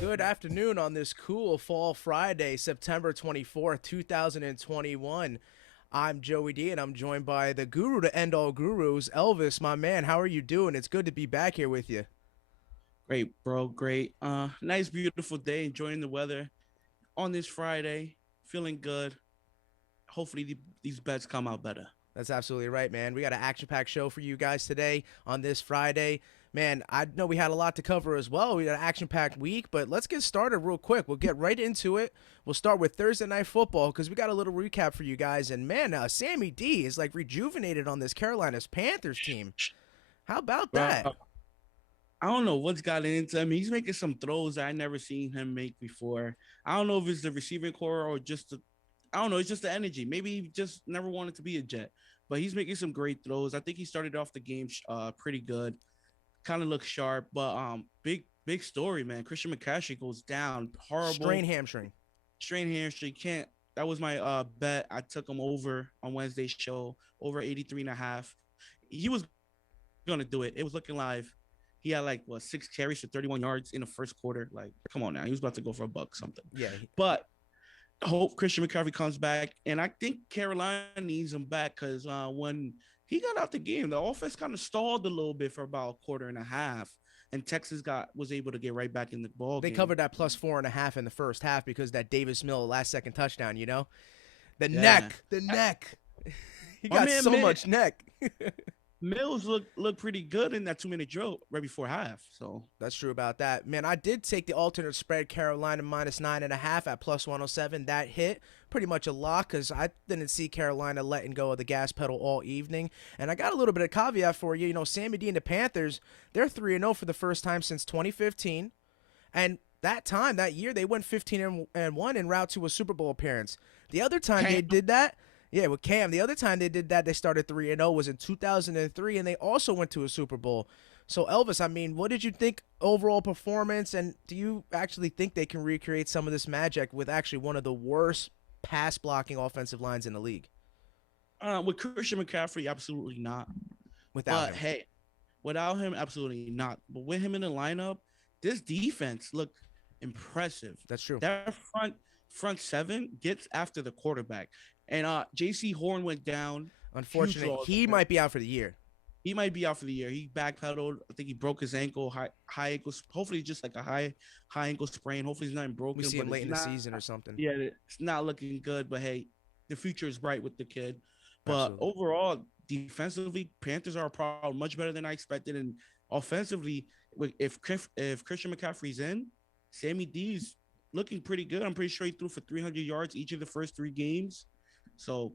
Good afternoon on this cool fall Friday, September 24th, 2021. I'm Joey D, and I'm joined by the guru to end all gurus, Elvis, my man. How are you doing? It's good to be back here with you. Great, bro. Great. Nice, beautiful day. Enjoying the weather on this Friday. Feeling good. Hopefully, these bets come out better. That's absolutely right, man. We got an action-packed show for you guys today on this Friday. Man, I know we had a lot to cover as well. We got an action-packed week, but let's get started real quick. We'll get right into it. We'll start with Thursday Night Football because we got a little recap for you guys. And, man, Sammy D is, like, rejuvenated on this Carolina's Panthers team. How about that? I don't know what's gotten into him. He's making some throws that I never seen him make before. I don't know if it's the receiving core or just I don't know. It's just the energy. Maybe he just never wanted to be a Jet, but he's making some great throws. I think he started off the game pretty good. Kind of looks sharp, but big story, man. Christian McCaffrey goes down. Horrible. Strain hamstring. Can't. That was my bet. I took him over on Wednesday's show, over 83.5. He was gonna do it. It was looking live. He had like 6 carries for 31 yards in the first quarter. Like, come on now. He was about to go for a buck something. Yeah. But hope Christian McCaffrey comes back. And I think Carolina needs him back because when he got out the game, the offense kind of stalled a little bit for about a quarter and a half. And Texas was able to get right back in the ball game. They covered that plus 4.5 in the first half because that Davis Mill last second touchdown, you know? The neck. He got so much neck. Mills looked pretty good in that 2-minute drill right before half. So that's true about that. Man, I did take the alternate spread Carolina minus 9.5 at plus 107. That hit pretty much a lock because I didn't see Carolina letting go of the gas pedal all evening. And I got a little bit of caveat for you. You know, Sammy D and the Panthers, they're 3-0 for the first time since 2015. And that year, they went 15-1 en route to a Super Bowl appearance. The other time they did that, yeah, with Cam. The other time they did that, they started 3-0 was in 2003, and they also went to a Super Bowl. So, Elvis, I mean, what did you think overall performance, and do you actually think they can recreate some of this magic with actually one of the worst pass-blocking offensive lines in the league? With Christian McCaffrey, absolutely not. Without him. Hey, without him, absolutely not. But with him in the lineup, this defense looked impressive. That's true. That front seven gets after the quarterback. And J.C. Horn went down. Unfortunately, he might be out for the year. He might be out for the year. He backpedaled. I think he broke his ankle, high ankle. Hopefully, just like a high ankle sprain. Hopefully, he's not broken. We see him late in the season or something. Yeah, it's not looking good. But hey, the future is bright with the kid. But overall, defensively, Panthers are a problem. Much better than I expected. And offensively, if Christian McCaffrey's in, Sammy D's looking pretty good. I'm pretty sure he threw for 300 yards each of the first 3 games. So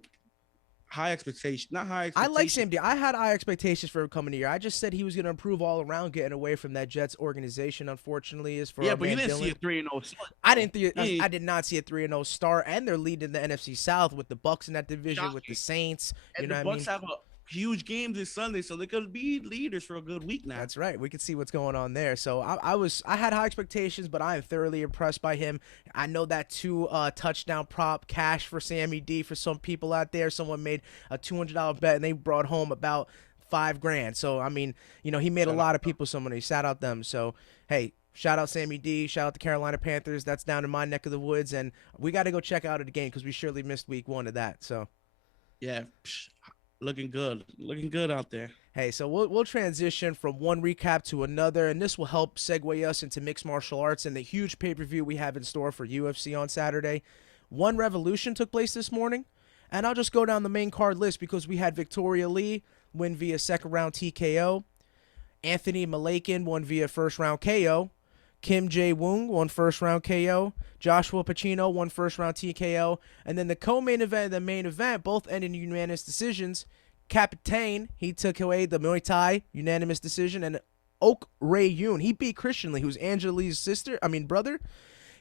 high expectation, not high expectation. I like Sam D. I had high expectations for him coming here. I just said he was going to improve all around, getting away from that Jets organization. Unfortunately, is for but you didn't see a 3-0 start. I did not see a 3-0 start, and they're leading the NFC South with the Bucks in that division with the Saints. And the Bucks have a huge game this Sunday, so they could be leaders for a good week now. That's right. We can see what's going on there. So I had high expectations, but I am thoroughly impressed by him. I know that 2 touchdown prop cash for Sammy D for some people out there. Someone made a $200 bet and they brought home about $5,000. So I mean, he made a lot of people some money. Shout out them. So hey, shout out Sammy D. Shout out the Carolina Panthers. That's down in my neck of the woods, and we got to go check out the game because we surely missed week 1 of that. So yeah, looking good out there. Hey, so we'll transition from one recap to another, and this will help segue us into mixed martial arts and the huge pay-per-view we have in store for UFC on Saturday. One Revolution took place this morning, and I'll just go down the main card list because we had Victoria Lee win via second round TKO, Anthony Malakin won via first round KO, Kim Jae-woong won first round KO, Joshua Pacino won first round TKO, and then the co-main event and the main event both ended in unanimous decisions. Captain, he took away the Muay Thai unanimous decision, and Ok Rae Yoon, he beat Christian Lee, who's Angela Lee's brother.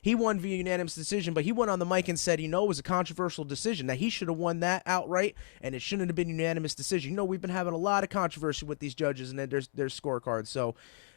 He won via unanimous decision, but he went on the mic and said, it was a controversial decision, that he should have won that outright, and it shouldn't have been unanimous decision. We've been having a lot of controversy with these judges and their scorecards. So,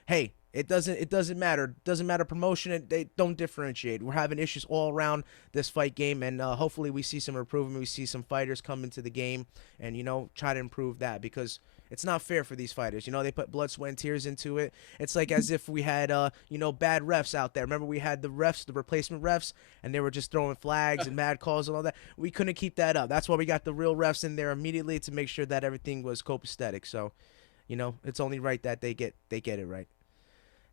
hey, it doesn't matter. It doesn't matter promotion. They don't differentiate. We're having issues all around this fight game, and hopefully we see some improvement. We see some fighters come into the game and, try to improve that, because it's not fair for these fighters. They put blood, sweat, and tears into it. It's like as if we had, bad refs out there. Remember we had the replacement refs, and they were just throwing flags and mad calls and all that. We couldn't keep that up. That's why we got the real refs in there immediately to make sure that everything was copacetic. So, it's only right that they get it right.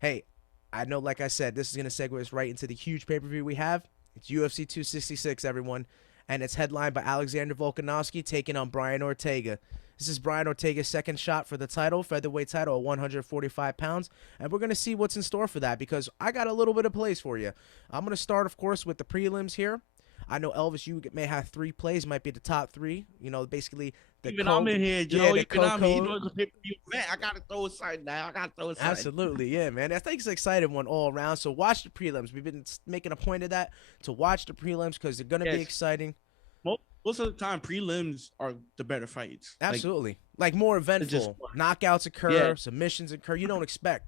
Hey, I know, like I said, this is going to segue us right into the huge pay-per-view we have. It's UFC 266, everyone, and it's headlined by Alexander Volkanovski taking on Brian Ortega. This is Brian Ortega's second shot for the title, featherweight title at 145 pounds, and we're going to see what's in store for that, because I got a little bit of plays for you. I'm going to start, of course, with the prelims here. I know, Elvis, you may have 3 plays, might be the top 3. Basically the even I'm in here, Joe. Yeah, even I'm here. It's a pay-per-view event. I gotta throw a side now. Absolutely, yeah, man. I think it's an exciting one all around. So watch the prelims. We've been making a point of that, to watch the prelims, because they're gonna be exciting. Most of the time, prelims are the better fights. Absolutely, like more eventful. Knockouts occur, submissions occur. You don't expect.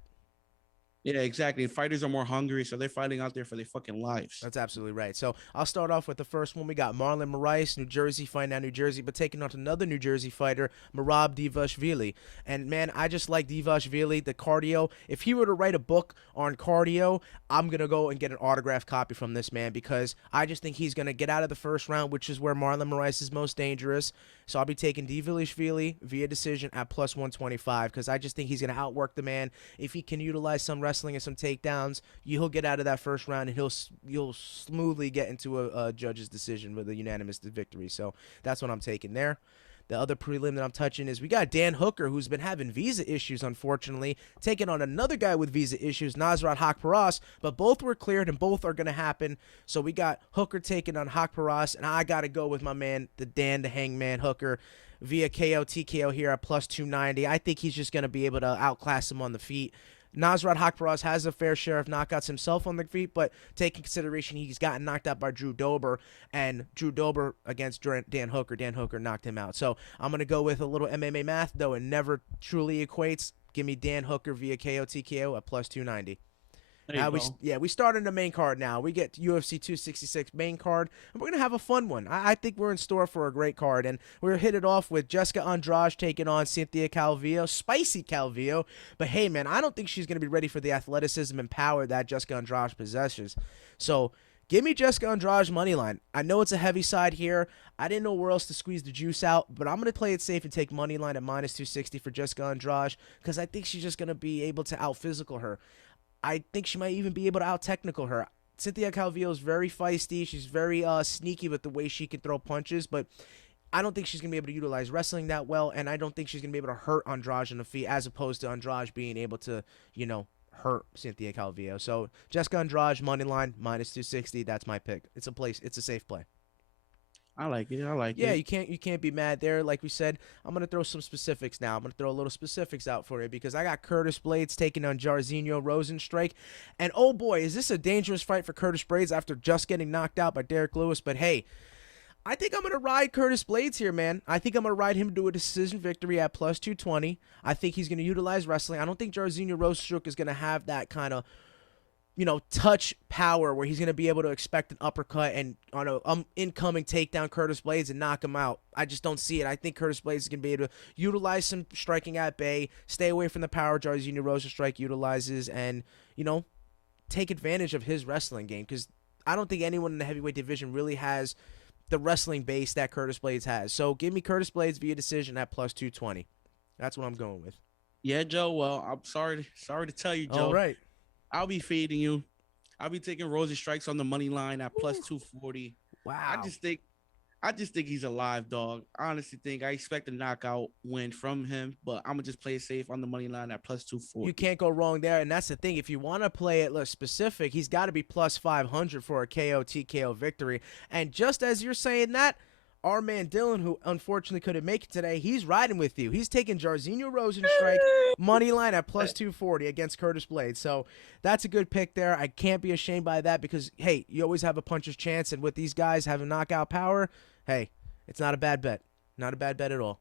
Yeah, exactly. Fighters are more hungry, so they're fighting out there for their fucking lives. That's absolutely right. So I'll start off with the first one. We got Marlon Moraes, New Jersey, fighting out New Jersey, but taking on another New Jersey fighter, Merab Dvalishvili. And, man, I just like Dvalishvili, the cardio. If he were to write a book on cardio, I'm going to go and get an autographed copy from this man, because I just think he's going to get out of the first round, which is where Marlon Moraes is most dangerous. So I'll be taking Dvalishvili via decision at plus 125, because I just think he's going to outwork the man. If he can utilize some wrestling and some takedowns, he'll get out of that first round, and he'll smoothly get into a judge's decision with a unanimous victory. So that's what I'm taking there. The other prelim that I'm touching is we got Dan Hooker, who's been having visa issues, unfortunately, taking on another guy with visa issues, Nasrat Haqparast, but both were cleared and both are going to happen. So we got Hooker taking on Haqparast, and I got to go with my man, the Hangman Hooker, via KO, TKO here at plus 290. I think he's just going to be able to outclass him on the feet. Nasrat Haqparast has a fair share of knockouts himself on the feet, but take in consideration he's gotten knocked out by Drew Dober, and Drew Dober against Dan Hooker. Dan Hooker knocked him out. So I'm going to go with a little MMA math, though it never truly equates. Give me Dan Hooker via KO, TKO at plus 290. We started the main card now. We get UFC 266 main card, and we're going to have a fun one. I think we're in store for a great card, and we're going to hit it off with Jessica Andrade taking on Cynthia Calvillo, spicy Calvillo. But, hey, man, I don't think she's going to be ready for the athleticism and power that Jessica Andrade possesses. So give me Jessica Andrade's money line. I know it's a heavy side here. I didn't know where else to squeeze the juice out, but I'm going to play it safe and take money line at minus 260 for Jessica Andrade, because I think she's just going to be able to out-physical her. I think she might even be able to out-technical her. Cynthia Calvillo is very feisty. She's very sneaky with the way she can throw punches, but I don't think she's going to be able to utilize wrestling that well, and I don't think she's going to be able to hurt Andrade in the feet, as opposed to Andrade being able to, hurt Cynthia Calvillo. So Jessica Andrade, money line, minus 260. That's my pick. It's a safe play. I like it. Yeah, you can't be mad there. Like we said, I'm going to throw some specifics now. I'm going to throw a little specifics out for you, because I got Curtis Blades taking on Jairzinho Rozenstruik. And, oh, boy, is this a dangerous fight for Curtis Blades after just getting knocked out by Derek Lewis. But, hey, I think I'm going to ride Curtis Blades here, man. I think I'm going to ride him to a decision victory at plus 220. I think he's going to utilize wrestling. I don't think Jairzinho Rozenstruik is going to have that kind of touch power where he's going to be able to expect an uppercut and on a incoming takedown Curtis Blades and knock him out. I just don't see it. I think Curtis Blades is going to be able to utilize some striking at bay, stay away from the power Jairzinho Rozenstruik utilizes, and, take advantage of his wrestling game, because I don't think anyone in the heavyweight division really has the wrestling base that Curtis Blades has. So give me Curtis Blades via decision at plus 220. That's what I'm going with. Yeah, Joe. Well, I'm sorry to tell you, Joe. All right. I'll be fading you. I'll be taking Rozenstruik on the money line at plus 240. Wow. I just think he's a live dog. I honestly think I expect a knockout win from him, but I'm gonna just play it safe on the money line at plus 240. You can't go wrong there, and that's the thing. If you want to play it less specific, he's got to be plus 500 for a KO TKO victory. And just as you're saying that, our man Dylan, who unfortunately couldn't make it today, he's riding with you. He's taking Jairzinho Rozenstruik money line at plus 240 against Curtis Blades. So that's a good pick there. I can't be ashamed by that because, hey, you always have a puncher's chance. And with these guys having knockout power, hey, it's not a bad bet. Not a bad bet at all.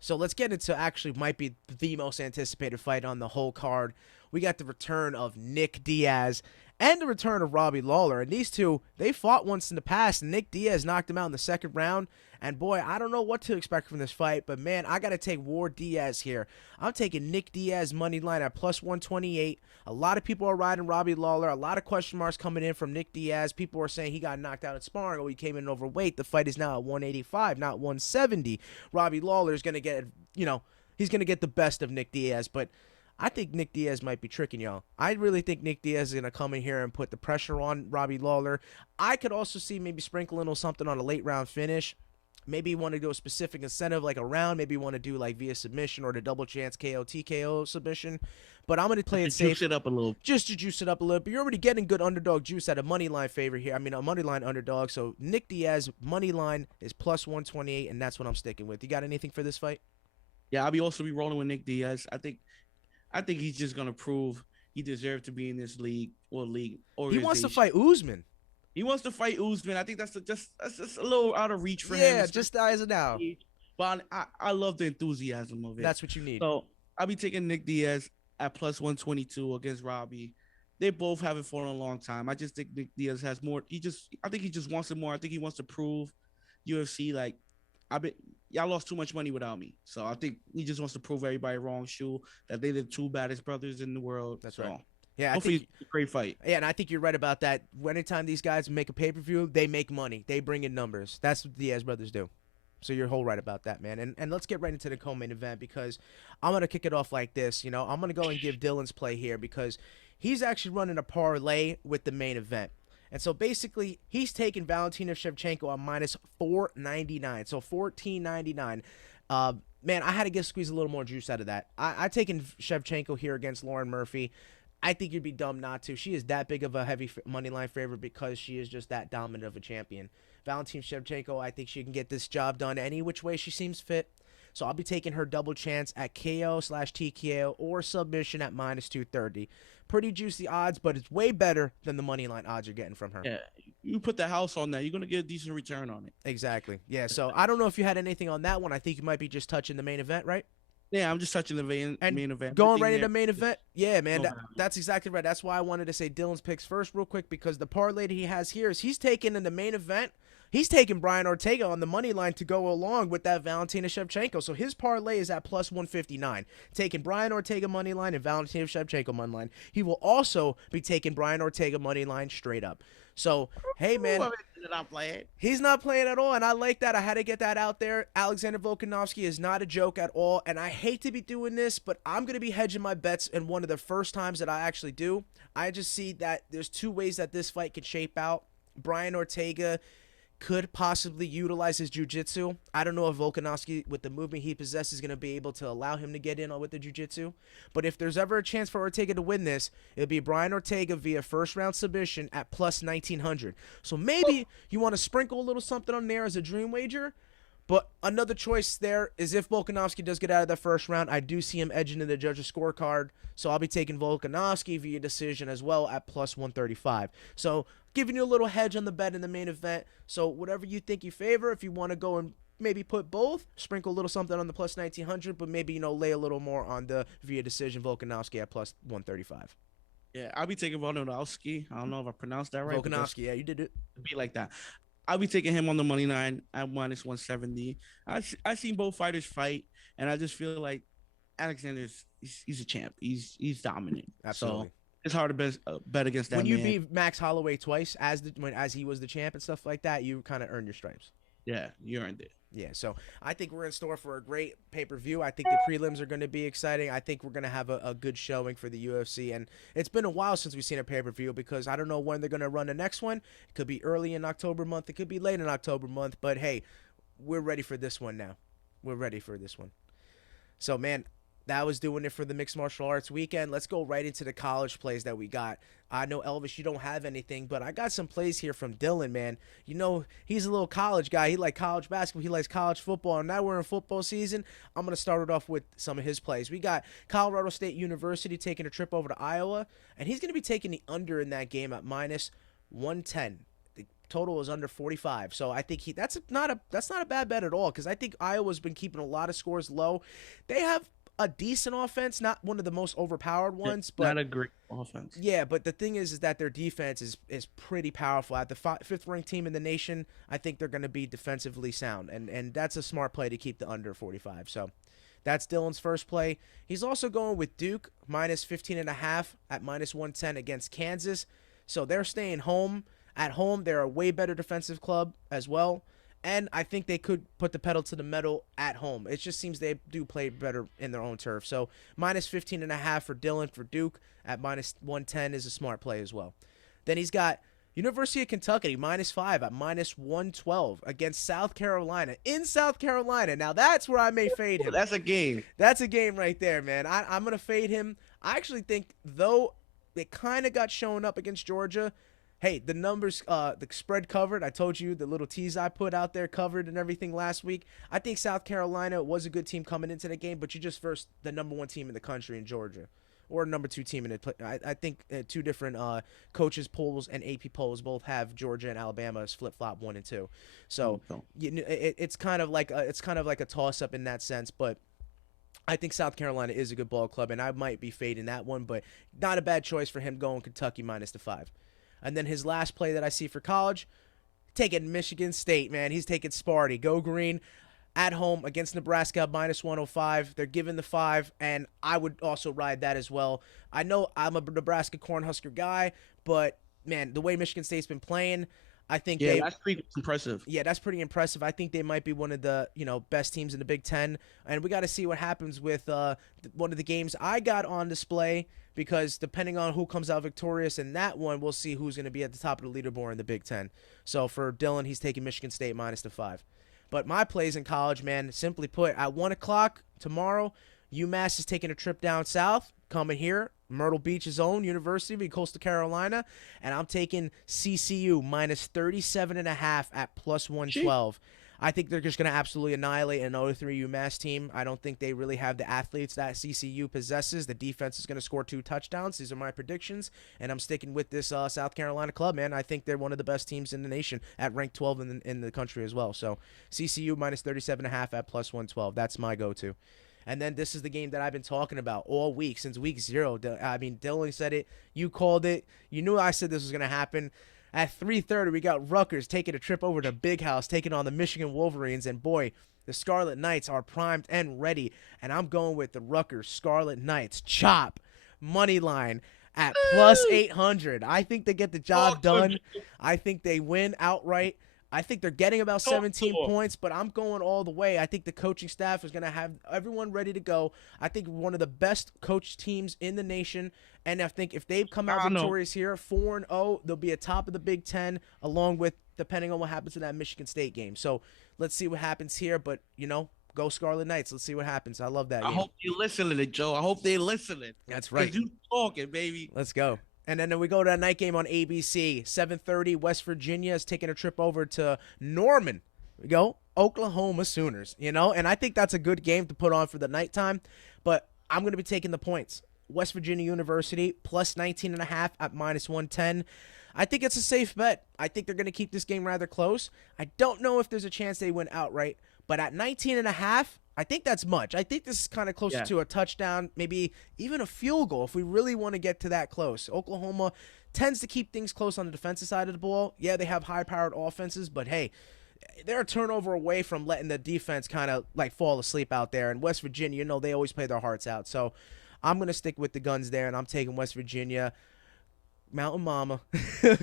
So let's get into actually might be the most anticipated fight on the whole card. We got the return of Nick Diaz and the return of Robbie Lawler. And these two, they fought once in the past, and Nick Diaz knocked him out in the second round. And boy, I don't know what to expect from this fight, but man, I got to take Ward Diaz here. I'm taking Nick Diaz money line at plus 128. A lot of people are riding Robbie Lawler. A lot of question marks coming in from Nick Diaz. People are saying he got knocked out at sparring or he came in overweight. The fight is now at 185, not 170. Robbie Lawler is going to get, he's going to get the best of Nick Diaz, but I think Nick Diaz might be tricking y'all. I really think Nick Diaz is going to come in here and put the pressure on Robbie Lawler. I could also see maybe sprinkling a little something on a late round finish. Maybe you want to go specific incentive like a round. Maybe you want to do like via submission or the double chance KO TKO submission. But I'm going to play it safe. Juice it up a little. Just to juice it up a little. But you're already getting good underdog juice at a money line favor here. I mean, a money line underdog. So Nick Diaz money line is plus 128, and that's what I'm sticking with. You got anything for this fight? Yeah, I'll also be rolling with Nick Diaz. I think he's just gonna prove he deserves to be in this league or league. He wants to fight Usman. He wants to fight Usman. I think that's just a little out of reach for him. Yeah, just as of now. But I love the enthusiasm of it. That's what you need. So I'll be taking Nick Diaz at plus 122 against Robbie. They both haven't fought in a long time. I just think Nick Diaz has more. I think he just wants it more. I think he wants to prove UFC like y'all lost too much money without me. So I think he just wants to prove everybody wrong, that they're the two baddest brothers in the world. That's right. Yeah, hopefully it's a great fight. Yeah, and I think you're right about that. Anytime these guys make a pay-per-view, they make money. They bring in numbers. That's what the Diaz brothers do. So you're whole right about that, man. And let's get right into the co-main event because I'm going to kick it off like this. I'm going to go and give Dylan's play here because he's actually running a parlay with the main event. And so basically, he's taking Valentina Shevchenko on minus 499. So 14.99. Man, I had to squeeze a little more juice out of that. I taken Shevchenko here against Lauren Murphy. I think you'd be dumb not to. She is that big of a heavy money line favorite because she is just that dominant of a champion. Valentina Shevchenko, I think she can get this job done any which way she seems fit. So I'll be taking her double chance at KO/TKO or submission at minus 230. Pretty juicy odds, but it's way better than the money line odds you're getting from her. Yeah, you put the house on that, you're going to get a decent return on it. Exactly. Yeah, so I don't know if you had anything on that one. I think you might be just touching the main event, right? Yeah, I'm just touching the main event. Going right into the main event? Yeah, man, that's exactly right. That's why I wanted to say Dylan's picks first real quick because the parlay that he has here is he's taking in the main event. He's taking Brian Ortega on the money line to go along with that Valentina Shevchenko. So his parlay is at plus 159. Taking Brian Ortega money line and Valentina Shevchenko money line. He will also be taking Brian Ortega money line straight up. So, hey, man. He's not playing at all, and I like that. I had to get that out there. Alexander Volkanovski is not a joke at all, and I hate to be doing this, but I'm going to be hedging my bets in one of the first times that I actually do. I just see that there's two ways that this fight could shape out. Brian Ortega could possibly utilize his jiu-jitsu. I don't know if Volkanovski, with the movement he possesses, is going to be able to allow him to get in with the jiu-jitsu. But if there's ever a chance for Ortega to win this, it'll be Brian Ortega via first-round submission at plus 1,900. So maybe you want to sprinkle a little something on there as a dream wager. But another choice there is if Volkanovski does get out of the first round, I do see him edging in the judges' scorecard. So I'll be taking Volkanovski via decision as well at plus 135. So giving you a little hedge on the bet in the main event. So whatever you think you favor, if you want to go and maybe put both, sprinkle a little something on the plus 1,900, but maybe, lay a little more on the via decision Volkanovski at plus 135. Yeah, I'll be taking Volkanovski. I don't know if I pronounced that right, but that's Volkanovski, yeah, you did it. be like that. I'll be taking him on the money line at minus 170. I seen both fighters fight, and I just feel like Alexander's he's a champ. He's dominant. Absolutely. So it's hard to bet against that When you man. beat Max Holloway twice as he was the champ and stuff like that, you kind of earned your stripes. Yeah, you earned it. Yeah, so I think we're in store for a great pay-per-view. I think the prelims are going to be exciting. I think we're going to have a good showing for the UFC. And it's been a while since we've seen a pay-per-view because I don't know when they're going to run the next one. It could be early in October month. It could be late in October month. But, hey, we're ready for this one now. We're ready for this one. So, man, that was doing it for the mixed martial arts weekend. Let's go right into the college plays that we got. I know, Elvis, you don't have anything, but I got some plays here from Dylan, man. You know, he's a little college guy. He likes college basketball. He likes college football. And now we're in football season. I'm going to start it off with some of his plays. We got Colorado State University taking a trip over to Iowa, and he's going to be taking the under in that game at minus 110. The total is under 45. So I think that's not a bad bet at all because I think Iowa's been keeping a lot of scores low. They have a decent offense, not one of the most overpowered ones, but not a great offense. Yeah, but the thing is that their defense is pretty powerful. At the fifth ranked team in the nation, I think they're going to be defensively sound, and that's a smart play to keep the under 45. So that's Dylan's first play. He's also going with Duke minus 15.5 at minus 110 against Kansas. So they're staying home. At home, they're a way better defensive club as well. And I think they could put the pedal to the metal at home. It just seems they do play better in their own turf. So minus 15.5 for Dylan for Duke at minus 110 is a smart play as well. Then he's got University of Kentucky minus 5 at minus 112 against South Carolina in South Carolina. Now that's where I may fade him. That's a game. That's a game right there, man. I'm going to fade him. I actually think, though it kind of got shown up against Georgia, hey, the numbers, the spread covered. I told you the little tease I put out there covered and everything last week. I think South Carolina was a good team coming into the game, but you just versed the number 1 team in the country in Georgia, or number 2 team in it. I think two different coaches polls and AP polls both have Georgia and Alabama as flip flop 1 and 2. So it's kind of like a toss up in that sense, but I think South Carolina is a good ball club, and I might be fading that one, but not a bad choice for him going Kentucky minus the 5. And then his last play that I see for college, taking Michigan State, man. He's taking Sparty. Go Green at home against Nebraska minus 105. They're giving the 5, and I would also ride that as well. I know I'm a Nebraska Cornhusker guy, but, man, the way Michigan State's been playing, I think that's pretty impressive. Yeah, that's pretty impressive. I think they might be one of the best teams in the Big Ten, and we got to see what happens with one of the games I got on display, because depending on who comes out victorious in that one, we'll see who's going to be at the top of the leaderboard in the Big Ten. So for Dylan, he's taking Michigan State minus the 5. But my plays in college, man, simply put, at 1 o'clock tomorrow, UMass is taking a trip down south, coming here, Myrtle Beach's own University, Coastal Carolina, and I'm taking CCU minus 37.5 at plus 112. I think they're just going to absolutely annihilate an 0-3 UMass team. I don't think they really have the athletes that CCU possesses. The defense is going to score 2 touchdowns. These are my predictions, and I'm sticking with this South Carolina club, man. I think they're one of the best teams in the nation at rank 12 in the country as well. So CCU minus 37.5 at plus 112. That's my go-to. And then this is the game that I've been talking about all week, since week 0. I mean, Dylan said it. You called it. You knew I said this was going to happen. At 3:30, we got Rutgers taking a trip over to Big House, taking on the Michigan Wolverines. And, boy, the Scarlet Knights are primed and ready. And I'm going with the Rutgers Scarlet Knights. Chop. Money line at plus 800. I think they get the job done. I think they win outright. I think they're getting about 17 points, but I'm going all the way. I think the coaching staff is going to have everyone ready to go. I think one of the best coached teams in the nation, and I think if they come out victorious here, 4-0, they'll be atop of the Big Ten, along with depending on what happens in that Michigan State game. So let's see what happens here, but, go Scarlet Knights. Let's see what happens. I love that game. I hope you're listening, Joe. I hope they're listening. That's right. Because you talking, baby. Let's go. And then we go to a night game on ABC. 7:30, West Virginia is taking a trip over to Norman. We go, Oklahoma Sooners, And I think that's a good game to put on for the nighttime. But I'm going to be taking the points. West Virginia University, plus 19.5 at minus 110. I think it's a safe bet. I think they're going to keep this game rather close. I don't know if there's a chance they win outright. But at 19.5, I think that's much. I think this is kind of closer Yeah. to a touchdown, maybe even a field goal if we really want to get to that close. Oklahoma tends to keep things close on the defensive side of the ball. Yeah, they have high-powered offenses, but hey, they're a turnover away from letting the defense kind of like fall asleep out there. And West Virginia, they always play their hearts out. So I'm going to stick with the guns there, and I'm taking West Virginia. Mountain Mama,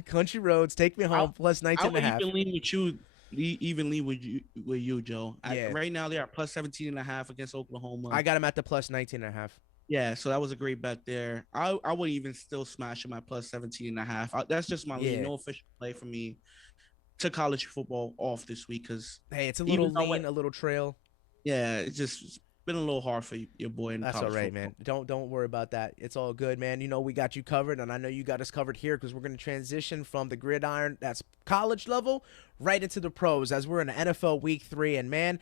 Country Roads, take me home, plus I 19 and a would half. even lean with you, evenly with you, Joe. Yeah. Right now, they are plus 17 and a half against Oklahoma. I got them at the plus 19 and a half. Yeah, so that was a great bet there. I would even still smash them at plus 17 and a half. That's just my lean. No official play for me to college football off this week because hey, it's a little lean, a little trail. Yeah, it's been a little hard for your boy in That's college all right, football. man. Don't worry about that. It's all good, man. We got you covered, and I know you got us covered here because we're going to transition from the gridiron, that's college level, right into the pros as we're in the NFL Week 3. And, man,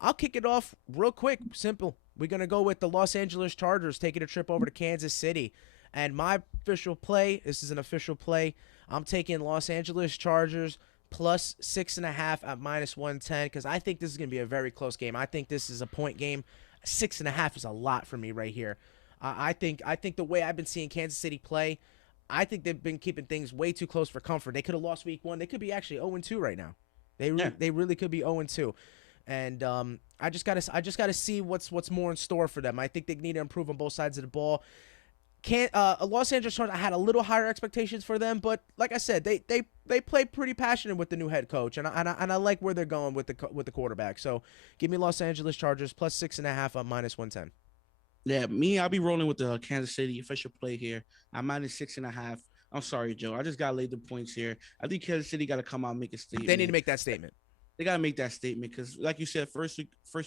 I'll kick it off real quick, simple. We're going to go with the Los Angeles Chargers taking a trip over to Kansas City. And my official play, this is an official play, I'm taking Los Angeles Chargers plus 6.5 at minus 110 because I think this is going to be a very close game. I think this is a point game. 6.5 is a lot for me right here. I think the way I've been seeing Kansas City play, I think they've been keeping things way too close for comfort. They could have lost week 1. They could be actually 0-2 right now. They really could be 0-2. And I just gotta see what's more in store for them. I think they need to improve on both sides of the ball. Los Angeles Chargers, I had a little higher expectations for them, but like I said, they play pretty passionate with the new head coach, and I like where they're going with the quarterback. So give me Los Angeles Chargers plus 6.5 on minus 110. Yeah, I'll be rolling with the Kansas City official play here. I'm minus 6.5. I'm sorry, Joe. I just gotta lay the points here. I think Kansas City gotta come out and make a statement. They need to make that statement. They gotta make that statement because, like you said, first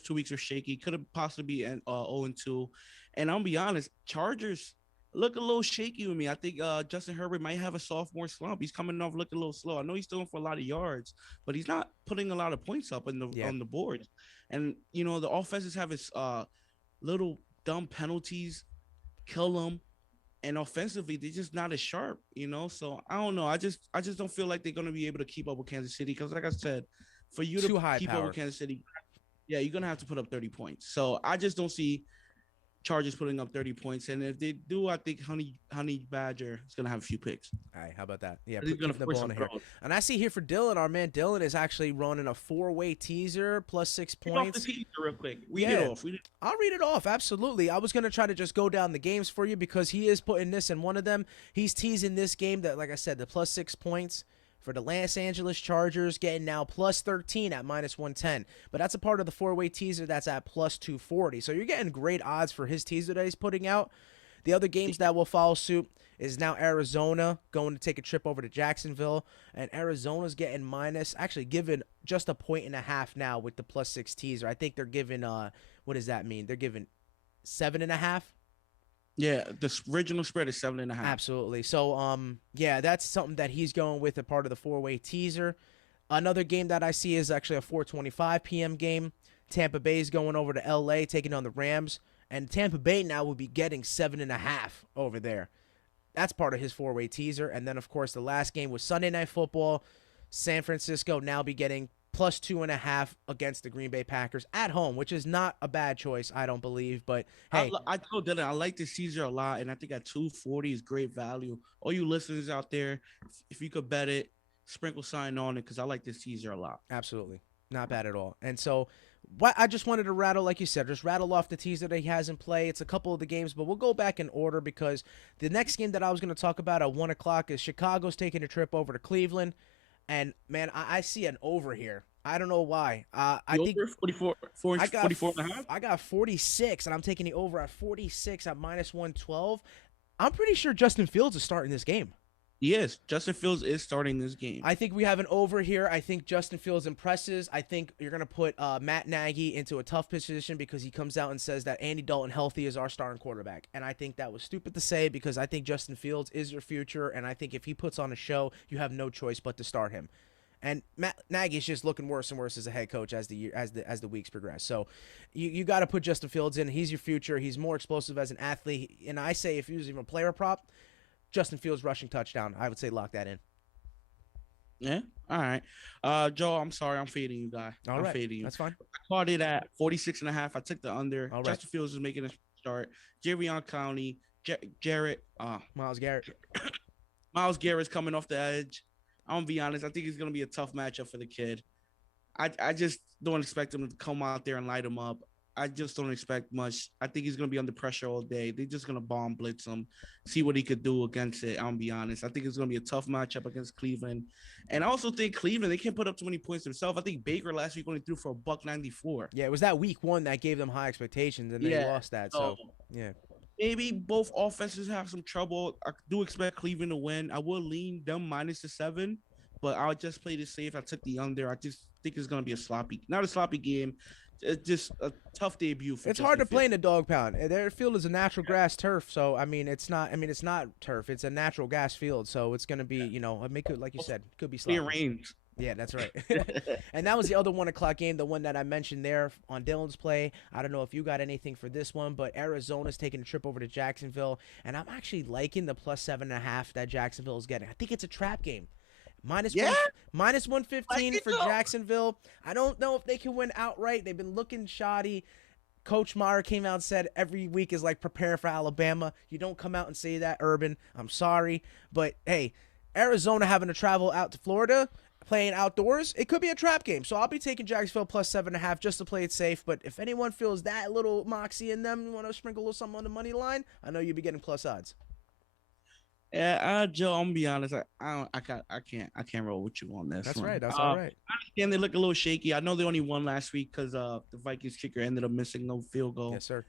2 weeks were shaky. Could have possibly been 0-2. And I'll be honest, Chargers look a little shaky with me. I think Justin Herbert might have a sophomore slump. He's coming off looking a little slow. I know he's still for a lot of yards, but he's not putting a lot of points up on the board. And the offenses have his little dumb penalties, kill them, and offensively they're just not as sharp. So I don't know. I just don't feel like they're gonna be able to keep up with Kansas City because, like I said, for you to keep up with Kansas City, yeah, you're gonna have to put up 30 points. So I just don't see Chargers putting up 30 points, and if they do, I think Honey Badger is gonna have a few picks. All right, how about that? Yeah, he's gonna force some here. And I see here for Dylan, our man Dylan is actually running a 4-way teaser plus 6 points. Read off the teaser real quick. Read it off. I'll read it off. Absolutely. I was gonna try to just go down the games for you because he is putting this in one of them. He's teasing this game that, like I said, the plus 6 points for the Los Angeles Chargers, getting now plus 13 at minus 110. But that's a part of the 4-way teaser that's at plus 240. So you're getting great odds for his teaser that he's putting out. The other games that will follow suit is now Arizona going to take a trip over to Jacksonville. And Arizona's getting given just a 1.5 now with the plus 6 teaser. I think they're giving, what does that mean? They're giving 7.5. Yeah, the original spread is 7.5. Absolutely. So, yeah, that's something that he's going with a part of the 4-way teaser. Another game that I see is actually a 4:25 p.m. game. Tampa Bay is going over to L.A., taking on the Rams. And Tampa Bay now will be getting 7.5 over there. That's part of his 4-way teaser. And then, of course, the last game was Sunday Night Football. San Francisco now be getting plus 2.5 against the Green Bay Packers at home, which is not a bad choice, I don't believe. But hey, I told Dylan I like this teaser a lot, and I think at 240 is great value. All you listeners out there, if you could bet it, sprinkle sign on it because I like this teaser a lot. Absolutely, not bad at all. And so, what I just wanted to rattle, like you said, just rattle off the teaser that he has in play. It's a couple of the games, but we'll go back in order because the next game that I was going to talk about at 1 o'clock is Chicago's taking a trip over to Cleveland. And, man, I see an over here. I don't know why. I think 44 and a half? I got 46, and I'm taking the over at 46 at minus 112. I'm pretty sure Justin Fields is starting this game. Yes, Justin Fields is starting this game. I think we have an over here. I think Justin Fields impresses. I think you're going to put Matt Nagy into a tough position because he comes out and says that Andy Dalton healthy is our starting quarterback. And I think that was stupid to say because I think Justin Fields is your future, and I think if he puts on a show, you have no choice but to start him. And Matt Nagy is just looking worse and worse as a head coach as the weeks progress. So you got to put Justin Fields in. He's your future. He's more explosive as an athlete. And I say if he was even a player prop, Justin Fields rushing touchdown, I would say lock that in. Yeah. All right. Joe, I'm sorry. I'm fading you, guy. All I'm right, fading you. that's fine. I caught it at 46.5. I took the under. All right, Justin Fields is making a start. Javion Clowney, Jarrett, Miles Garrett. Miles Garrett's coming off the edge. I'm gonna be honest. I think it's gonna be a tough matchup for the kid. I just don't expect him to come out there and light him up. I just don't expect much. I think he's gonna be under pressure all day. They're just gonna bomb blitz him, see what he could do against it. I'm gonna be honest. I think it's gonna be a tough matchup against Cleveland, and I also think Cleveland they can't put up too many points themselves. I think Baker last week only threw for a buck 94. Yeah, it was that week one that gave them high expectations, and they lost that. So yeah, maybe both offenses have some trouble. I do expect Cleveland to win. I will lean them minus the 7, but I'll just play this safe. I took the under. I just think it's gonna be not a sloppy game. It's just a tough debut for. it's hard to play in the dog pound. Their field is a natural grass turf, so I mean, it's not. I mean, it's not turf. It's a natural gas field, so it's gonna be, make it like you said, could be sloppy. Rains. Yeah, that's right. And that was the other 1 o'clock game, the one that I mentioned there on Dylan's play. I don't know if you got anything for this one, but Arizona's taking a trip over to Jacksonville, and I'm actually liking the plus 7.5 that Jacksonville is getting. I think it's a trap game. Minus 115 for Jacksonville. I don't know if they can win outright. They've been looking shoddy. Coach Meyer came out and said every week is like preparing for Alabama. You don't come out and say that, Urban. I'm sorry. But, hey, Arizona having to travel out to Florida, playing outdoors, it could be a trap game. So I'll be taking Jacksonville plus 7.5 just to play it safe. But if anyone feels that little moxie in them, you want to sprinkle a little something on the money line, I know you'll be getting plus odds. Yeah, Joe. I'm gonna be honest. I can't roll with you on this. That's one. right. That's all right. I understand they look a little shaky. I know they only won last week because the Vikings kicker ended up missing no field goal. Yes, sir.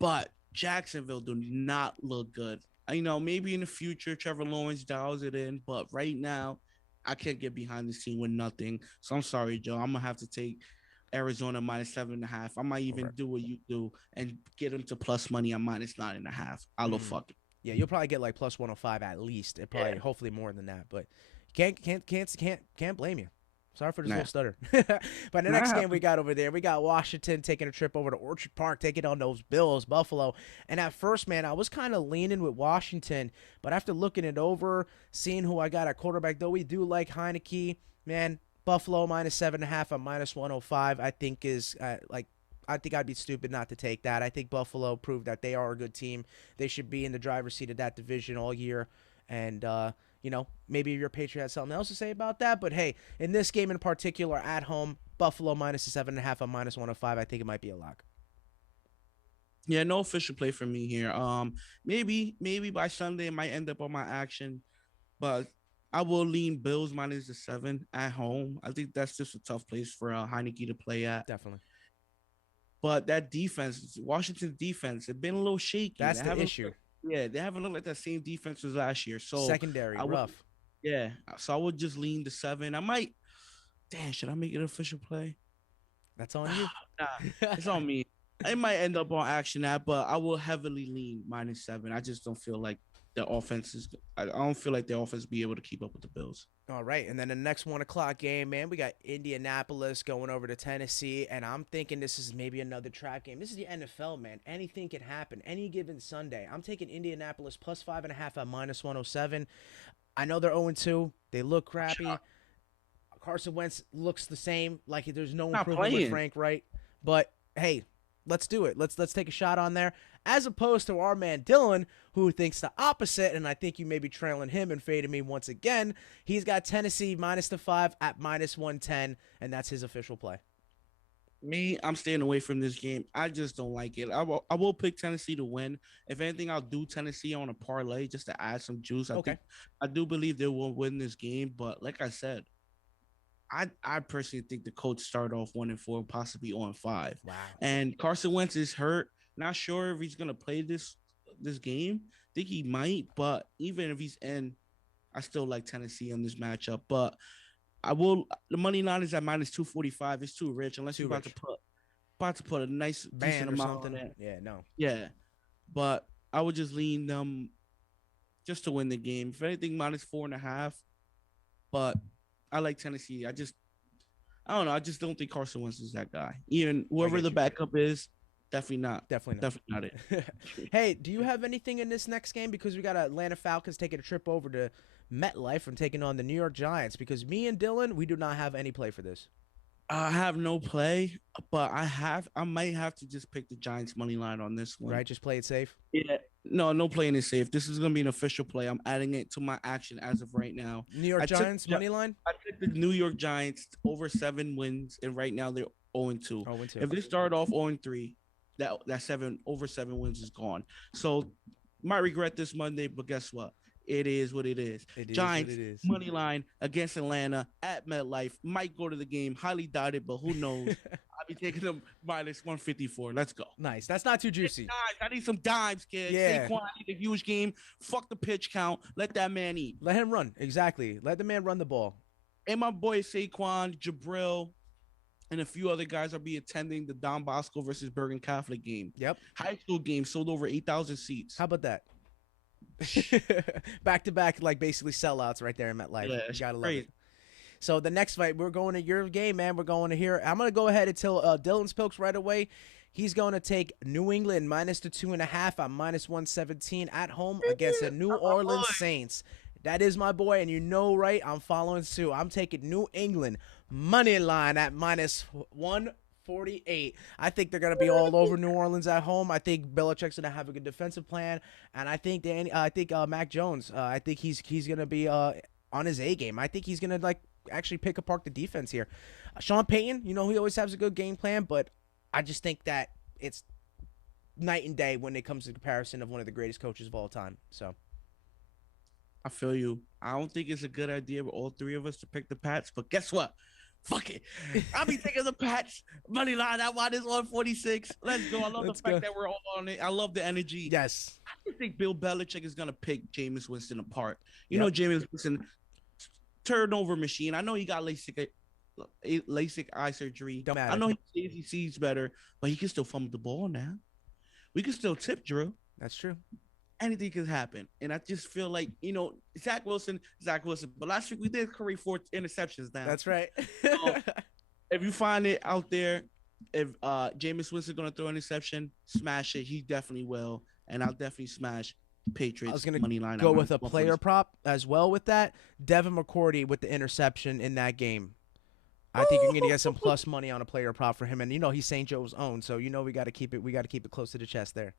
But Jacksonville do not look good. Maybe in the future Trevor Lawrence dials it in, but right now I can't get behind this team with nothing. So I'm sorry, Joe. I'm gonna have to take Arizona minus 7.5. I might even do what you do and get them to plus money on minus 9.5. I love fucking. Yeah, you'll probably get like plus 105 at least. It probably, hopefully more than that. But can't blame you. Sorry for this little stutter. But the next game we got over there, we got Washington taking a trip over to Orchard Park, taking on those Bills, Buffalo. And at first, man, I was kind of leaning with Washington. But after looking it over, seeing who I got at quarterback, though we do like Heineke, man, Buffalo minus 7.5 at minus 105, I think is I think I'd be stupid not to take that. I think Buffalo proved that they are a good team. They should be in the driver's seat of that division all year. And, maybe your Patriot has something else to say about that. But, hey, in this game in particular, at home, Buffalo minus 7.5 at minus 105, I think it might be a lock. Yeah, no official play for me here. Maybe by Sunday it might end up on my action, but I will lean Bills minus the 7 at home. I think that's just a tough place for Heineke to play at. Definitely. But that defense, Washington's defense, it's been a little shaky. That's the issue. They haven't looked like that same defense as last year. So secondary, rough. Yeah, so I would just lean the 7. I might. Damn, should I make it an official play? That's on you. Nah, it's on me. It might end up on action app, but I will heavily lean minus 7. I just don't feel like the offense is. I don't feel like the offense be able to keep up with the Bills. All right, and then the next 1 o'clock game, man, we got Indianapolis going over to Tennessee, and I'm thinking this is maybe another trap game. This is the NFL, man. Anything can happen any given Sunday. I'm taking Indianapolis plus 5.5 at minus 107. I know they're 0-2. They look crappy. Carson Wentz looks the same. Like there's no improvement with Frank Wright. But hey, let's do it. Let's take a shot on there. As opposed to our man Dylan, who thinks the opposite, and I think you may be trailing him and fading me once again. He's got Tennessee minus the 5 at minus 110, and that's his official play. Me, I'm staying away from this game. I just don't like it. I will pick Tennessee to win. If anything, I'll do Tennessee on a parlay just to add some juice. I do believe they will win this game, but like I said, I personally think the coach started off 1-4, possibly 0-5. Wow. And Carson Wentz is hurt. Not sure if he's gonna play this game. Think he might, but even if he's in, I still like Tennessee on this matchup. But I will. The money line is at minus 245. It's too rich unless you're about to put a nice decent amount on it. Yeah, no. Yeah, but I would just lean them just to win the game. If anything, minus 4.5. But I like Tennessee. I don't know. I just don't think Carson Wentz is that guy. Even whoever the backup is, Definitely not. Definitely Definitely not it. not. Hey, do you have anything in this next game? Because we got Atlanta Falcons taking a trip over to MetLife and taking on the New York Giants. Because me and Dylan, we do not have any play for this. I have no play, but I might have to just pick the Giants money line on this one. Right? Just play it safe. Yeah. No, no playing is safe. This is gonna be an official play. I'm adding it to my action as of right now. New York Giants money line. I took the New York Giants over 7 wins, and right now they're 0-2. 0-2. If they start off 0-3, that 7 wins is gone. So might regret this Monday, but guess what? It is what it is. Giants money line against Atlanta at MetLife. Might go to the game. Highly doubt it, but who knows? I'll be taking them minus 154. Let's go. Nice. That's not too juicy. I need some dimes, kid. Yeah. Saquon need a huge game. Fuck the pitch count. Let that man eat. Let him run. Exactly. Let the man run the ball. And my boy Saquon, Jabril, and a few other guys will be attending the Don Bosco versus Bergen Catholic game. Yep. High school game sold over 8,000 seats. How about that? Back to back, like basically sellouts right there in MetLife. Yeah, you gotta love it. So the next fight, we're going to your game, man. We're going to here. I'm gonna go ahead and tell Dylan's picks right away. He's going to take New England minus the 2.5 on minus 117 at home against the New Orleans Saints. That is my boy, and you know, right? I'm following suit. I'm taking New England money line at minus 148. I think they're gonna be all over New Orleans at home. I think Belichick's gonna have a good defensive plan, and I think Mac Jones. I think he's gonna be on his A game. I think he's gonna actually pick apart the defense here. Sean Payton, you know, he always has a good game plan, but I just think that it's night and day when it comes to comparison of one of the greatest coaches of all time. So I feel you. I don't think it's a good idea for all three of us to pick the Pats, but guess what? Fuck it. I'll be taking the Pats money line. That one is 146. Let's go. I love the fact that we're all on it. I love the energy. Yes. I just think Bill Belichick is gonna pick Jameis Winston apart. You know, Jameis Winston, turnover machine. I know he got LASIK eye surgery. Don't matter. I know he sees better, but he can still fumble the ball now. We can still tip Drew. That's true. Anything can happen. And I just feel like, you know, Zach Wilson. But last week we did curry 4 interceptions now. That's right. So, if you find it out there, if Jameis Winston's going to throw an interception, smash it. He definitely will. And I'll definitely smash Patriots I was going money line. to go with a player prop as well with that. Devin McCourty with the interception in that game. I think you're going to get some plus money on a player prop for him. And, you know, he's St. Joe's own. So, you know, we got to keep it close to the chest there.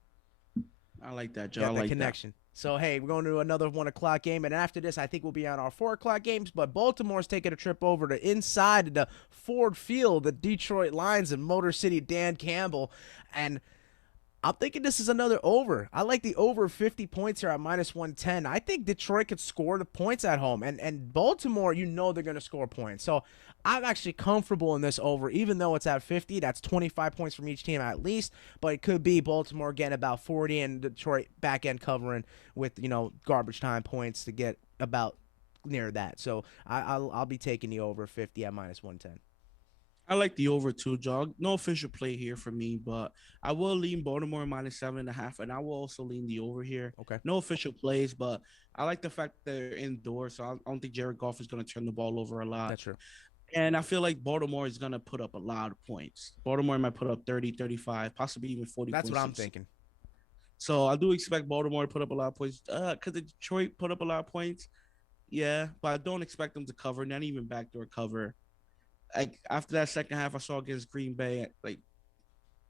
I like that, Joe. Yeah, I like connection. That. So, hey, we're going to another 1 o'clock game. And after this, I think we'll be on our 4 o'clock games. But Baltimore's taking a trip over to inside the Ford Field, the Detroit Lions and Motor City Dan Campbell. And I'm thinking this is another over. I like the over 50 points here at minus 110. I think Detroit could score the points at home. And Baltimore, you know they're going to score points. So I'm actually comfortable in this over, even though it's at 50. That's 25 points from each team at least. But it could be Baltimore getting about 40 and Detroit back end covering with, you know, garbage time points to get about near that. So I'll be taking the over 50 at minus 110. I like the over too, Jog. No official play here for me, but I will lean Baltimore minus 7.5, and I will also lean the over here. Okay. No official plays, but I like the fact that they're indoors, so I don't think Jared Goff is going to turn the ball over a lot. That's true. And I feel like Baltimore is going to put up a lot of points. Baltimore might put up 30, 35, possibly even 40 That's points. what I'm thinking. So I do expect Baltimore to put up a lot of points. Could Detroit put up a lot of points? Yeah, but I don't expect them to cover, not even backdoor cover. Like after that second half I saw against Green Bay, like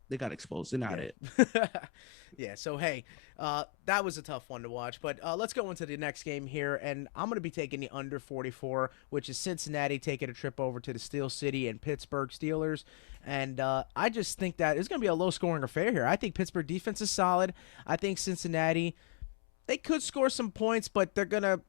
they got exposed. They're not it. Yeah. So hey, that was a tough one to watch. But let's go into the next game here, and I'm gonna be taking the under 44, which is Cincinnati taking a trip over to the Steel City and Pittsburgh Steelers. And I just think that it's gonna be a low-scoring affair here. I think Pittsburgh defense is solid. I think Cincinnati, they could score some points, but they're gonna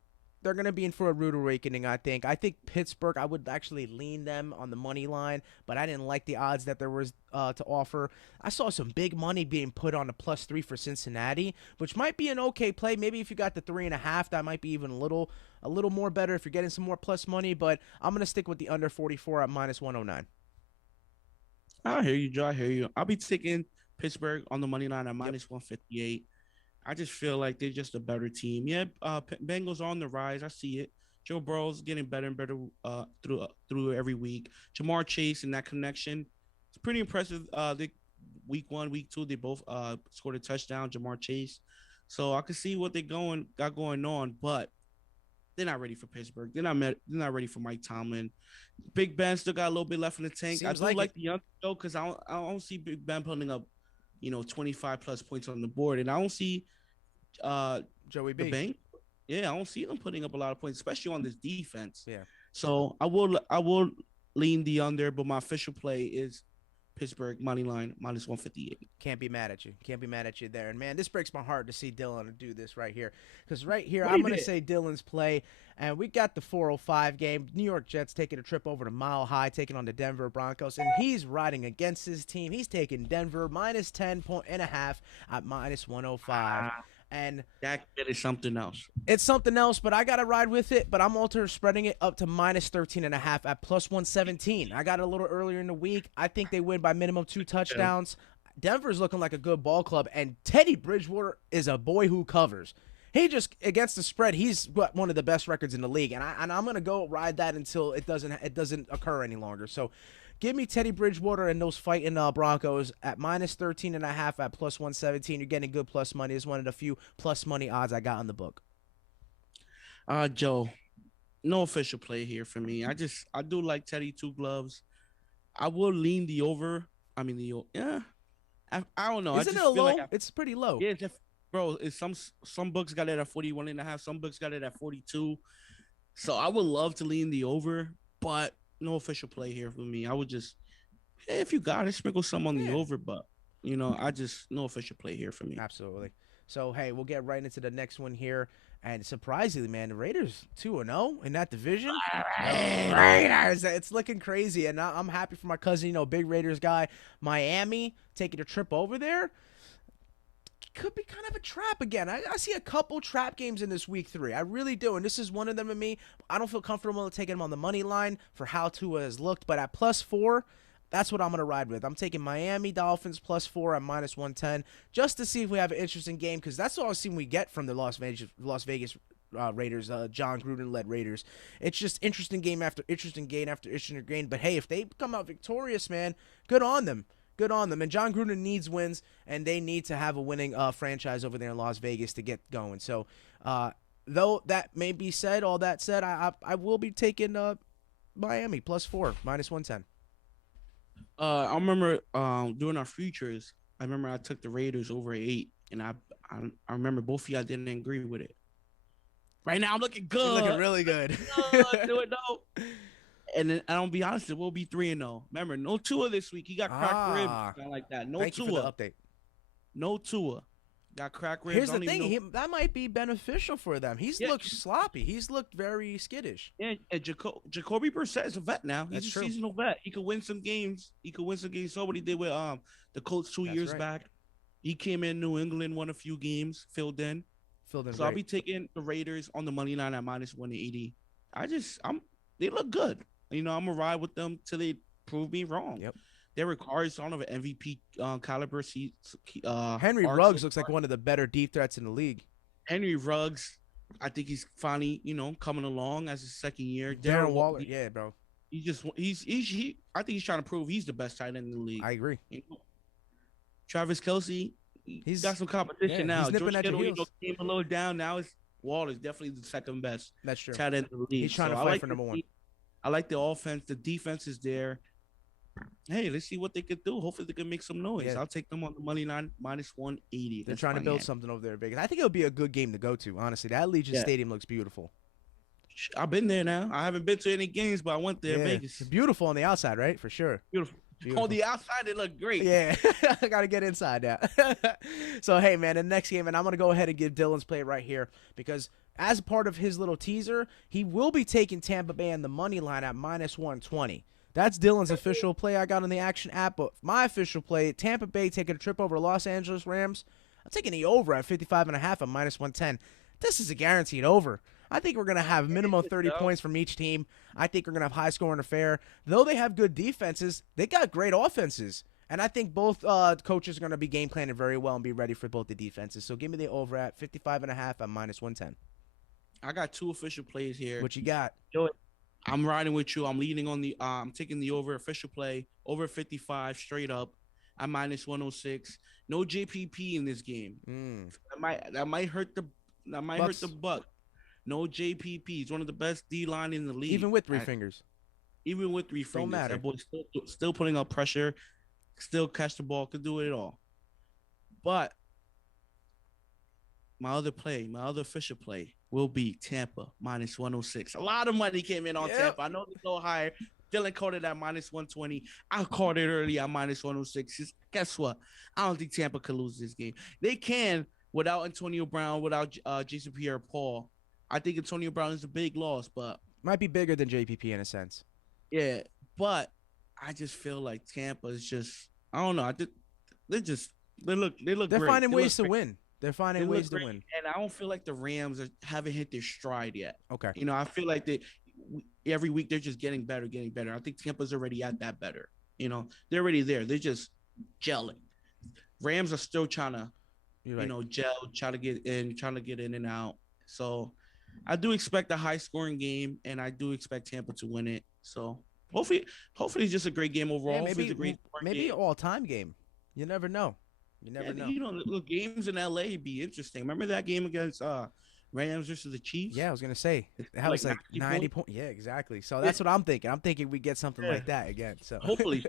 be in for a rude awakening, I think. I think Pittsburgh, I would actually lean them on the money line, but I didn't like the odds that there was to offer. I saw some big money being put on a +3 for Cincinnati, which might be an okay play. Maybe if you got the 3.5, that might be even a little more better if you're getting some more plus money, but I'm going to stick with the under 44 at minus 109. I hear you, Joe. I hear you. I'll be taking Pittsburgh on the money line at minus 158. I just feel like they're just a better team. Yeah, Bengals are on the rise. I see it. Joe Burrow's getting better and better through every week. Jamar Chase and that connection, it's pretty impressive. week 1, week 2, they both scored a touchdown. Jamar Chase, so I can see what they got going on, but they're not ready for Pittsburgh. They're not ready for Mike Tomlin. Big Ben still got a little bit left in the tank. Seems I do like like the young though, because I don't see Big Ben putting up, 25 plus points on the board, and I don't see Joey the B. bank. Yeah, I don't see them putting up a lot of points, especially on this defense. Yeah. So I will lean the under, but my official play is Pittsburgh money line -158. Can't be mad at you. Can't be mad at you there. And man, this breaks my heart to see Dylan do this right here. Because right here, What I'm he going to did? say Dylan's play. And we got the 405 game. New York Jets taking a trip over to Mile High, taking on the Denver Broncos. And he's riding against his team. He's taking Denver -10.5 at -105. And That is something else. it's something else, but I got to ride with it. But I'm also spreading it up to -13.5 at +117. I got it a little earlier in the week. I think they win by minimum 2 touchdowns. Denver's looking like a good ball club, and Teddy Bridgewater is a boy who covers. He just, against the spread, he's got one of the best records in the league, and I'm gonna go ride that until it doesn't occur any longer. So, give me Teddy Bridgewater and those fighting Broncos at -13.5 at +117. You're getting good plus money. It's one of the few plus money odds I got on the book. Joe, no official play here for me. I do like Teddy Two Gloves. I will lean the over. I mean yeah. I don't know. Isn't I it just a feel low? like It's pretty low. yeah, bro. It's some books got it at 41.5. Some books got it at 42. So I would love to lean the over, but no official play here for me. I would just, if you got it, sprinkle some on the over, but I just no official play here for me. Absolutely. So, hey, we'll get right into the next one here. And surprisingly, man, the Raiders 2-0 in that division. Raiders. It's looking crazy. And I'm happy for my cousin, big Raiders guy. Miami taking a trip over there. Could be kind of a trap again. I see a couple trap games in this week 3. I really do. And this is one of them to me. I don't feel comfortable taking him on the money line for how Tua has looked. But at +4, that's what I'm going to ride with. I'm taking Miami Dolphins +4 at -110 just to see if we have an interesting game, because that's all I've seen we get from the Las Vegas Raiders, John Gruden-led Raiders. It's just interesting game after interesting game after interesting game. But, hey, if they come out victorious, man, good on them. Good on them. And John Gruden needs wins, and they need to have a winning franchise over there in Las Vegas to get going. So, though that may be said, all that said, I will be taking Miami +4, -110. I remember doing our futures. I remember I took the Raiders over 8, and I remember both of y'all didn't agree with it. Right now I'm looking good. You're looking really good. Do it though. And then I'll be honest, it will be 3-0. Remember, no Tua this week. He got cracked ribs, something like that. No Thank Tua. you for the update. No Tua. Got cracked ribs. Here's the thing. That might be beneficial for them. He's looked sloppy. He's looked very skittish. And Jacoby Brissett is a vet now. He's a seasonal vet. He could win some games. So what he did with the Colts 2 years back. He came in New England, won a few games, filled in. So great. I'll be taking the Raiders on the money line at -180. They look good. I'm gonna ride with them till they prove me wrong. Yep. Derek Carr is on of an MVP caliber. Henry Ruggs looks like one of the better deep threats in the league. Henry Ruggs, I think he's finally, coming along as his second year. Darren Waller, yeah, bro. I think he's trying to prove he's the best tight end in the league. I agree. Travis Kelce, he's got some competition now. He's nipping at your heels. Came a little down. Now Waller's definitely the second best. That's true. Tight end in the league. He's trying to fight for number 1. I like the offense. The defense is there. Hey, let's see what they could do. Hopefully, they can make some noise. Yeah. I'll take them on the money line -180. They're trying to build something over there in Vegas. I think it would be a good game to go to, honestly. That Allegiant Stadium looks beautiful. I've been there now. I haven't been to any games, but I went there in Vegas. It's beautiful on the outside, right? For sure. Beautiful. On the outside, it looked great. Yeah, I got to get inside now. So, hey, man, the next game, and I'm going to go ahead and give Dylan's play right here because as part of his little teaser, he will be taking Tampa Bay on the money line at -120. That's Dylan's official play I got on the Action app, but my official play, Tampa Bay taking a trip over Los Angeles Rams. I'm taking the over at 55.5 at -110. This is a guaranteed over. I think we're going to have minimum 30 points from each team. I think we're going to have high-scoring affair. Though they have good defenses, they got great offenses. And I think both coaches are going to be game planning very well and be ready for both the defenses. So give me the over at 55.5 at -110. I got 2 official plays here. What you got? I'm riding with you. I'm leading on the I'm taking the over official play, over 55 straight up. at -106. No JPP in this game. Mm. That might hurt the Buck. No JPP. He's one of the best D line in the league. Even with three fingers. Even with three Don't fingers, matter. that boy still putting up pressure, still catch the ball, could do it all. But my other official play will be Tampa -106. A lot of money came in on Tampa. I know they go higher. Dylan called it at -120. I called it early at -106. Guess what? I don't think Tampa could lose this game. They can without Antonio Brown, without Jason Pierre-Paul. I think Antonio Brown is a big loss, but might be bigger than JPP in a sense. Yeah, but I just feel like Tampa is just, I don't know. They look They're great. finding ways to win. They're finding ways to win. And I don't feel like the Rams haven't hit their stride yet. Okay. I feel like every week they're just getting better. I think Tampa's already at that better. They're already there. They're just gelling. Rams are still trying to, gel, trying to get in and out. So I do expect a high scoring game, and I do expect Tampa to win it. So hopefully it's just a great game overall. Yeah, maybe an all-time game. You never know. You never know. The games in LA be interesting. Remember that game against Rams versus the Chiefs? Yeah, I was gonna say that was like 90 points. Yeah, exactly. So that's what I'm thinking. I'm thinking we get something like that again. So hopefully,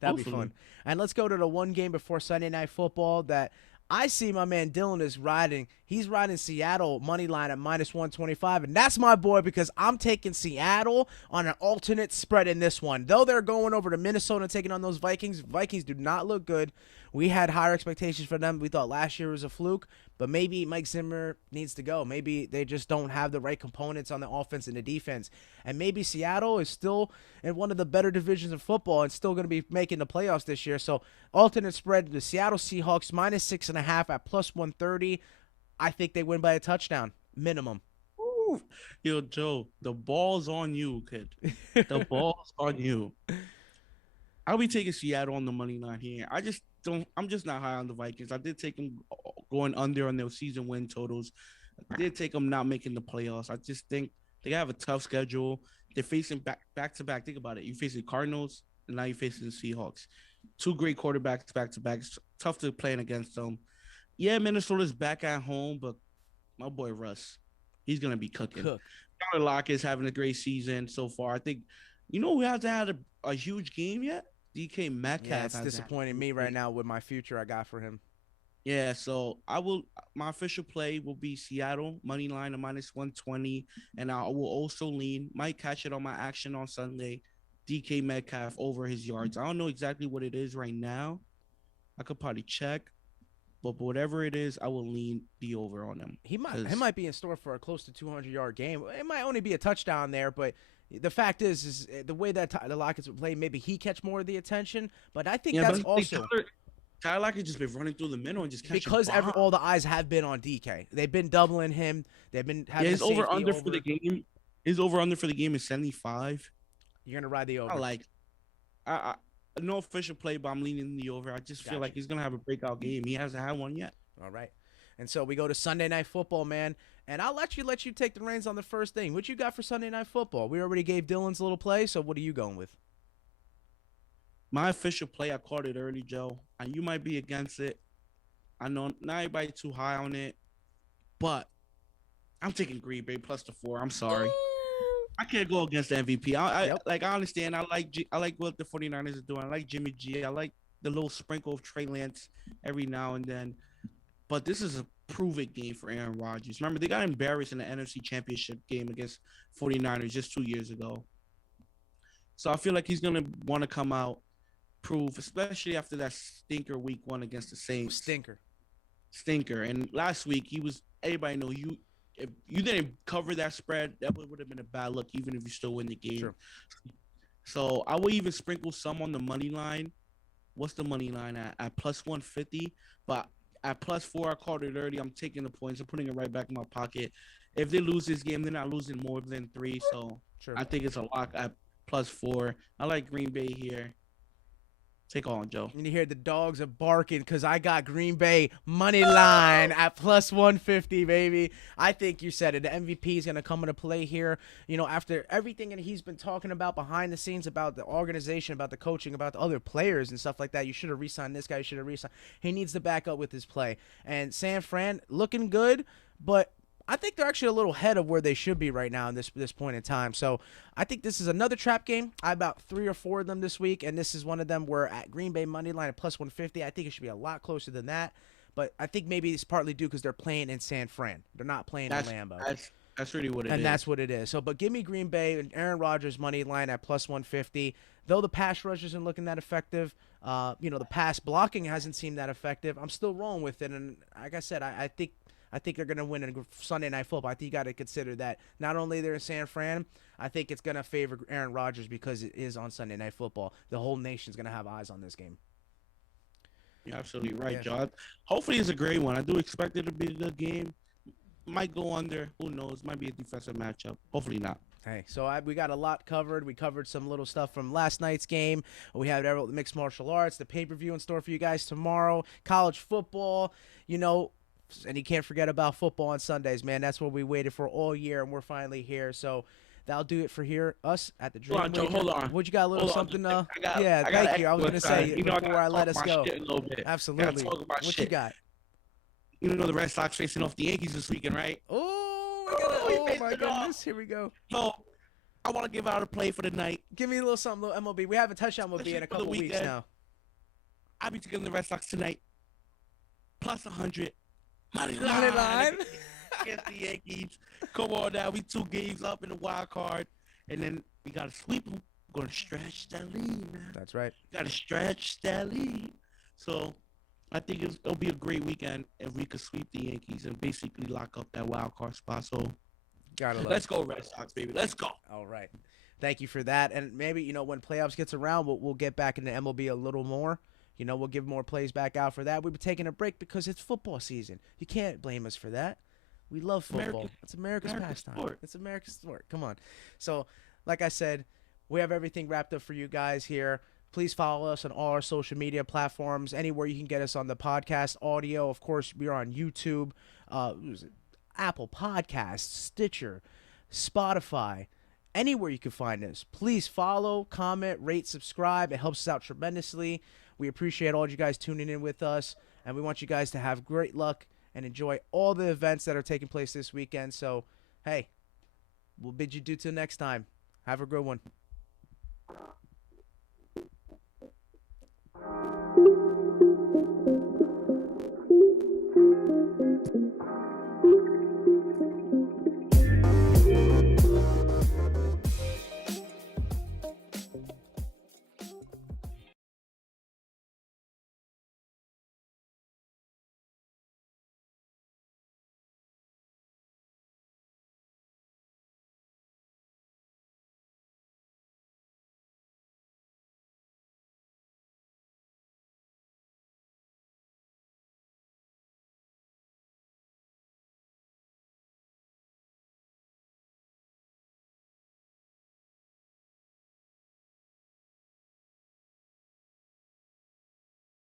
that'd be fun. And let's go to the one game before Sunday Night Football that I see my man Dylan is riding. He's riding Seattle money line at -125, and that's my boy because I'm taking Seattle on an alternate spread in this one. Though they're going over to Minnesota and taking on those Vikings. Vikings do not look good. We had higher expectations for them. We thought last year was a fluke, but maybe Mike Zimmer needs to go. Maybe they just don't have the right components on the offense and the defense. And maybe Seattle is still in one of the better divisions of football and still going to be making the playoffs this year. So alternate spread, the Seattle Seahawks -6.5 at +130. I think they win by a touchdown, minimum. Ooh. Yo, Joe, the ball's on you, kid. The ball's on you. I'll be taking Seattle on the money line here. I'm just not high on the Vikings. I did take them going under on their season win totals. I did take them not making the playoffs. I just think they have a tough schedule. They're facing back to back. Think about it. You're facing Cardinals, and now you're facing the Seahawks. Two great quarterbacks back to back. It's tough to play against them. Yeah, Minnesota's back at home, but my boy Russ, he's gonna be cooking. Tyler Lockett is having a great season so far. I think who hasn't had a huge game yet? DK Metcalf. Yeah, it's disappointing me right now with my future I got for him. Yeah, so my official play will be Seattle money line at -120, and I will also might catch it on my action on Sunday, DK Metcalf over his yards. I don't know exactly what it is right now. I could probably check, but whatever it is, I will lean the over on him. He might be in store for a close to 200-yard game. It might only be a touchdown there, but the fact is the way that the Lockets would play, maybe he catch more of the attention. But I think that's also Tyler Lockett just been running through the middle and just catching because all the eyes have been on DK. They've been doubling him. They've been having his over under for the game. His over under for the game is 75. You're gonna ride the over. I no official play, but I'm leaning the over. I just feel like he's gonna have a breakout game. He hasn't had one yet. All right. And so we go to Sunday Night Football, man. And I'll let you take the reins on the first thing. What you got for Sunday Night Football? We already gave Dylan's a little play, so what are you going with? My official play, I called it early, Joe. And you might be against it. I know not everybody too high on it, but I'm taking Green Bay plus the 4. I'm sorry. I can't go against the MVP. I understand. I like what the 49ers are doing. I like Jimmy G. I like the little sprinkle of Trey Lance every now and then. But this is a prove-it game for Aaron Rodgers. Remember, they got embarrassed in the NFC Championship game against 49ers just 2 years ago. So I feel like he's going to want to come out, prove, especially after that stinker week 1 against the Saints. Stinker. And last week, everybody know if you didn't cover that spread, that would have been a bad look, even if you still win the game. Sure. So I will even sprinkle some on the money line. What's the money line at plus 150? But at plus 4, I called it early. I'm taking the points. I'm putting it right back in my pocket. If they lose this game, they're not losing more than 3. So I think it's a lock at plus 4. I like Green Bay here. Take on, Joe. And you hear the dogs are barking because I got Green Bay money line at plus 150, baby. I think you said it. The MVP is going to come into play here. You know, after everything that he's been talking about behind the scenes, about the organization, about the coaching, about the other players and stuff like that, you should have re-signed this guy. You should have re-signed. He needs to back up with his play. And San Fran looking good, but I think they're actually a little ahead of where they should be right now in this point in time. So I think this is another trap game. I have about 3 or 4 of them this week, and this is one of them where at Green Bay money line at plus 150, I think it should be a lot closer than that. But I think maybe it's partly due because they're playing in San Fran. They're not playing in Lambeau. That's really what it is. And that's what it is. So, but give me Green Bay and Aaron Rodgers money line at plus 150. Though the pass rush isn't looking that effective, the pass blocking hasn't seemed that effective. I'm still rolling with it, and like I said, I think they're going to win in Sunday Night Football. I think you got to consider that. Not only they're in San Fran, I think it's going to favor Aaron Rodgers because it is on Sunday Night Football. The whole nation's going to have eyes on this game. You're absolutely right, John. Hopefully it's a great one. I do expect it to be a good game. Might go under. Who knows? Might be a defensive matchup. Hopefully not. Hey, so we got a lot covered. We covered some little stuff from last night's game. We have the mixed martial arts, the pay-per-view in store for you guys tomorrow, college football, and you can't forget about football on Sundays, man. That's what we waited for all year, and we're finally here. So that'll do it for us at the Dream. Hold on. What you got? A little something? Thank you. I was gonna say before I let us go. Absolutely. What you got? The Red Sox facing off the Yankees this weekend, right? Oh my goodness! Here we go. So I want to give out a play for the night. Give me a little something, little MLB. We haven't touched MLB in a couple weeks now. I'll be taking the Red Sox tonight. Plus 100. Money line. Against the Yankees. Come on now. We 2 games up in the wild card. And then we got to sweep them. We're going to stretch that lead, man. That's right. Got to stretch that lead. So I think it'll be a great weekend if we could sweep the Yankees and basically lock up that wild card spot. So let's go Red Sox, baby. Let's go. All right. Thank you for that. And maybe, when playoffs gets around, we'll get back into MLB a little more. We'll give more plays back out for that. We've been taking a break because it's football season. You can't blame us for that. We love football. It's America's pastime. Sport. It's America's sport. Come on. So, like I said, we have everything wrapped up for you guys here. Please follow us on all our social media platforms, anywhere you can get us on the podcast audio. Of course, we are on YouTube, Apple Podcasts, Stitcher, Spotify, anywhere you can find us. Please follow, comment, rate, subscribe. It helps us out tremendously. We appreciate all you guys tuning in with us, and we want you guys to have great luck and enjoy all the events that are taking place this weekend. So, hey, we'll bid you due till next time. Have a good one.